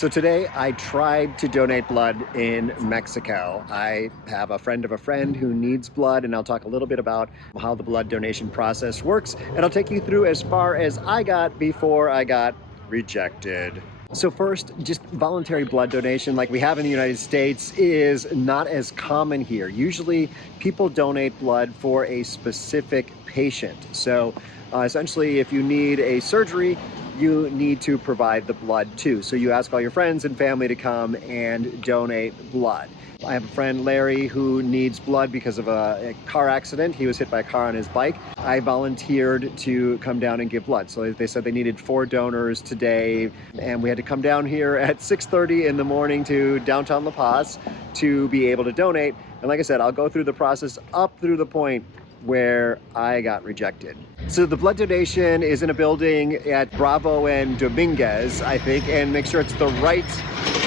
So today I tried to donate blood in Mexico. I have a friend of a friend who needs blood, and I'll talk a little bit about how the blood donation process works, and I'll take you through as far as I got before I got rejected. So first, just voluntary blood donation like we have in the United States is not as common here. Usually people donate blood for a specific patient. So essentially, if you need a surgery, you need to provide the blood too. So you ask all your friends and family to come and donate blood. I have a friend, Larry, who needs blood because of a car accident. He was hit by a car on his bike. I volunteered to come down and give blood. So they said they needed 4 donors today, and we had to come down here at 6:30 in the morning to downtown La Paz to be able to donate. And like I said, I'll go through the process up through the point where I got rejected. So the blood donation is in a building at Bravo and Dominguez, I think, and make sure it's the right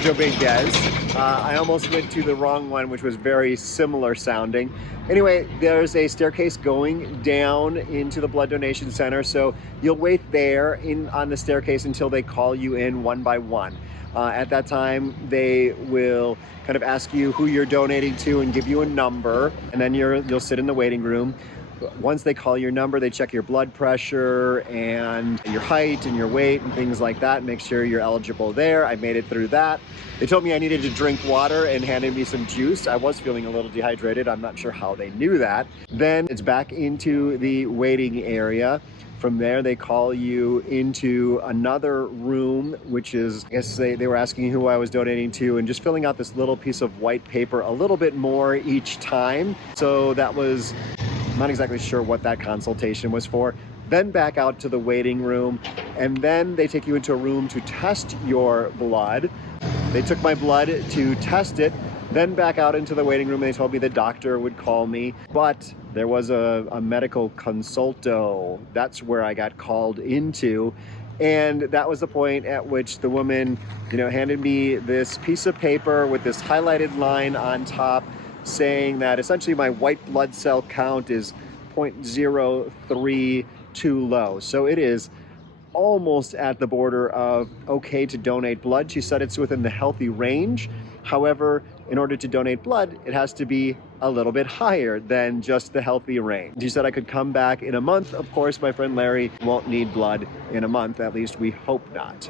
Dominguez. I almost went to the wrong one, which was very similar sounding. Anyway, there's a staircase going down into the blood donation center, so you'll wait there on the staircase until they call you in one by one. At that time, they will kind of ask you who you're donating to and give you a number, and then you'll sit in the waiting room. Once they call your number, they check your blood pressure and your height and your weight and things like that. Make sure you're eligible there. I made it through that. They told me I needed to drink water and handed me some juice. I was feeling a little dehydrated. I'm not sure how they knew that. Then it's back into the waiting area. From there, they call you into another room, which is, I guess they were asking who I was donating to and just filling out this little piece of white paper a little bit more each time. So that was, I'm not exactly sure what that consultation was for. Then back out to the waiting room, and then they take you into a room to test your blood. They took my blood to test it, then back out into the waiting room. They told me the doctor would call me, but there was a medical consulto. That's where I got called into. And that was the point at which the woman, handed me this piece of paper with this highlighted line on top saying that essentially my white blood cell count is 0.03 too low. So it is almost at the border of okay to donate blood. She said it's within the healthy range. However, in order to donate blood, it has to be a little bit higher than just the healthy range. She said I could come back in a month. Of course, my friend Larry won't need blood in a month. At least we hope not.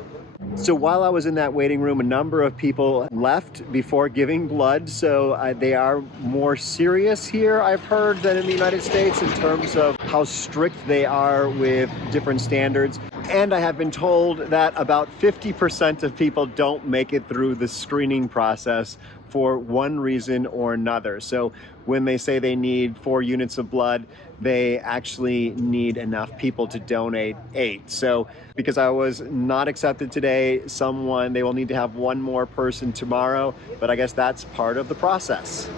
So while I was in that waiting room, a number of people left before giving blood. So they are more serious here, I've heard, than in the United States in terms of how strict they are with different standards. And I have been told that about 50% of people don't make it through the screening process for one reason or another. So when they say they need 4 units of blood, they actually need enough people to donate 8. So because I was not accepted today, they will need to have one more person tomorrow, but I guess that's part of the process.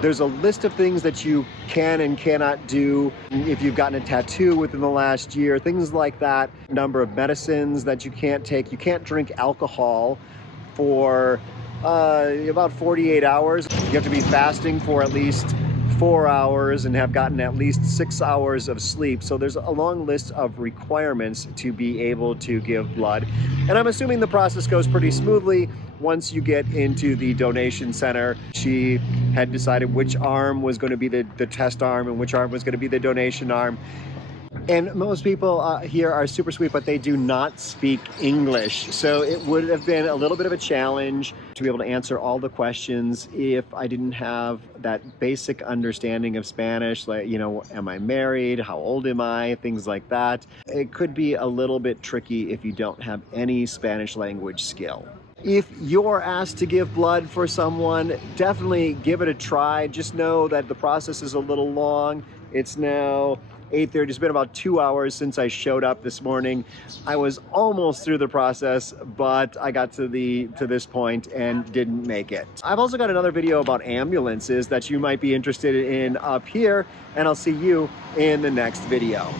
There's a list of things that you can and cannot do if you've gotten a tattoo within the last year, things like that. Number of medicines that you can't take. You can't drink alcohol for about 48 hours. You have to be fasting for at least 4 hours and have gotten at least 6 hours of sleep. So there's a long list of requirements to be able to give blood. And I'm assuming the process goes pretty smoothly once you get into the donation center. She had decided which arm was going to be the test arm and which arm was going to be the donation arm. And most people here are super sweet, but they do not speak English. So it would have been a little bit of a challenge to be able to answer all the questions if I didn't have that basic understanding of Spanish, like, am I married? How old am I? Things like that. It could be a little bit tricky if you don't have any Spanish language skill. If you're asked to give blood for someone, definitely give it a try. Just know that the process is a little long. It's now 8:30. It's been about 2 hours since I showed up this morning. I was almost through the process, but I got to this point and didn't make it. I've also got another video about ambulances that you might be interested in up here, and I'll see you in the next video.